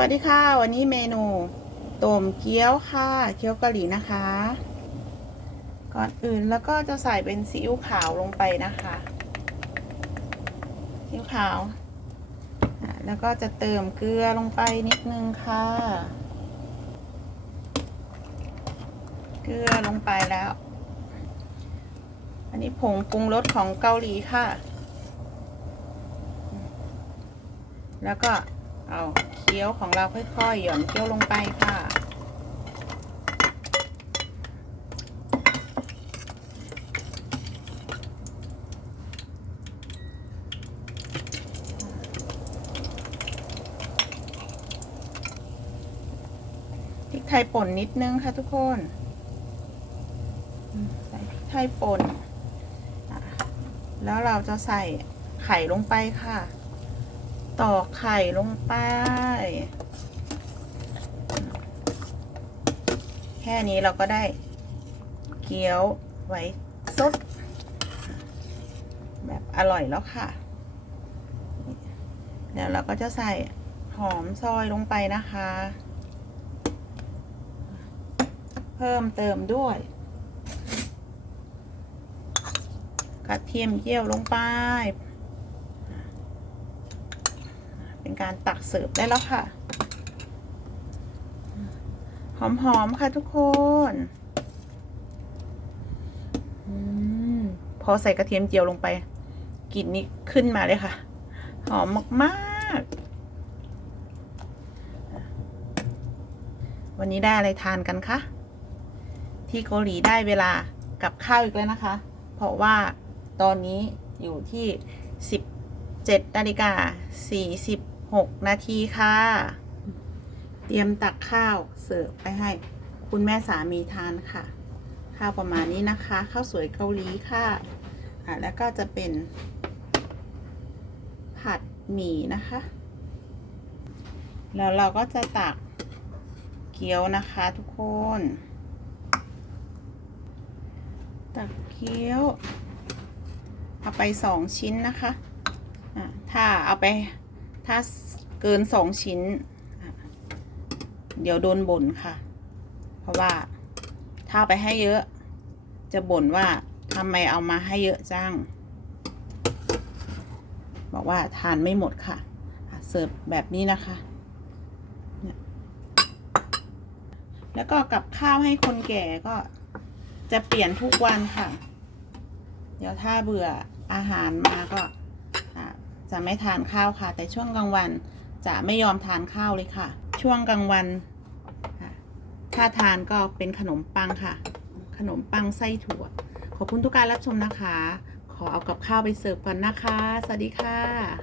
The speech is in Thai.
วัสดีค่ะ วันนี้เมนูต้มเกี๊ยวค่ะ เกี๊ยวกะหรี่นะคะ ก่อนอื่นแล้วก็จะใส่เป็นซีอิ๊วขาวลงไปนะคะซีอิ๊วขาวแล้วก็จะเติมเกลือลงไปนิดนึงค่ะ เกลือลงไปแล้ว อันนี้ผงปรุงรสของเกาหลีค่ะ แล้วก็ เอาเคี้ยวของเราค่อยๆ หย่อนเคี้ยวลงไปค่ะ พริกไทยป่นนิดนึงค่ะทุกคนใส่พริกไทยป่น แล้วเราจะใส่ไข่ลงไปค่ะ ตอกไข่ลงไป แค่นี้เราก็ได้เกี๊ยวไว้ซดแบบอร่อยแล้วค่ะเดี๋ยวเราก็จะใส่หอมซอยลงไปนะคะ เพิ่มเติมด้วยกระเทียมเจียวลงไป เป็นการตักเสิร์ฟได้แล้วค่ะ หอมๆค่ะทุกคนอมพอใส่กระเทียมเจียวลงไปกลิ่นนี้ขึ้นมาเลยค่ะ หอมมากๆ วันนี้ได้อะไรทานกันคะที่เกาหลีได้เวลากับข้าวอีกแล้วนะคะ เพราะว่าตอนนี้อยู่ที่ 17นาฬิกา 46นาทีค่ะ เตรียมตักข้าวเสิร์ฟไปให้ คุณแม่สามีทานค่ะ ข้าวประมาณนี้นะคะข้าวสวยเกาหลีค่ะอะแล้วก็จะเป็น ผัดหมี่นะคะ แล้วเราก็จะตักเกี๊ยวนะคะทุกคน ตักเกี๊ยว เอาไปสองชิ้นนะคะะถ้าเอาไป ถ้าเกินสองชิ้น เดี๋ยวโดนบ่นค่ะ เพราะว่าถ้าไปให้เยอะ จะบ่นว่าทำไมเอามาให้เยอะจัง บอกว่าทานไม่หมดค่ะ เสิร์ฟแบบนี้นะคะ แล้วก็กับข้าวให้คนแก่ก็จะเปลี่ยนทุกวันค่ะ เดี๋ยวถ้าเบื่ออาหารมาก็ จะไม่ทานข้าวค่ะ แต่ช่วงกลางวันจะไม่ยอมทานข้าวเลยค่ะ ช่วงกลางวันถ้าทานก็เป็นขนมปังค่ะ ขนมปังไส้ถั่ว ขอบคุณทุกการรับชมนะคะ ขอเอากับข้าวไปเสิร์ฟก่อนนะคะ สวัสดีค่ะ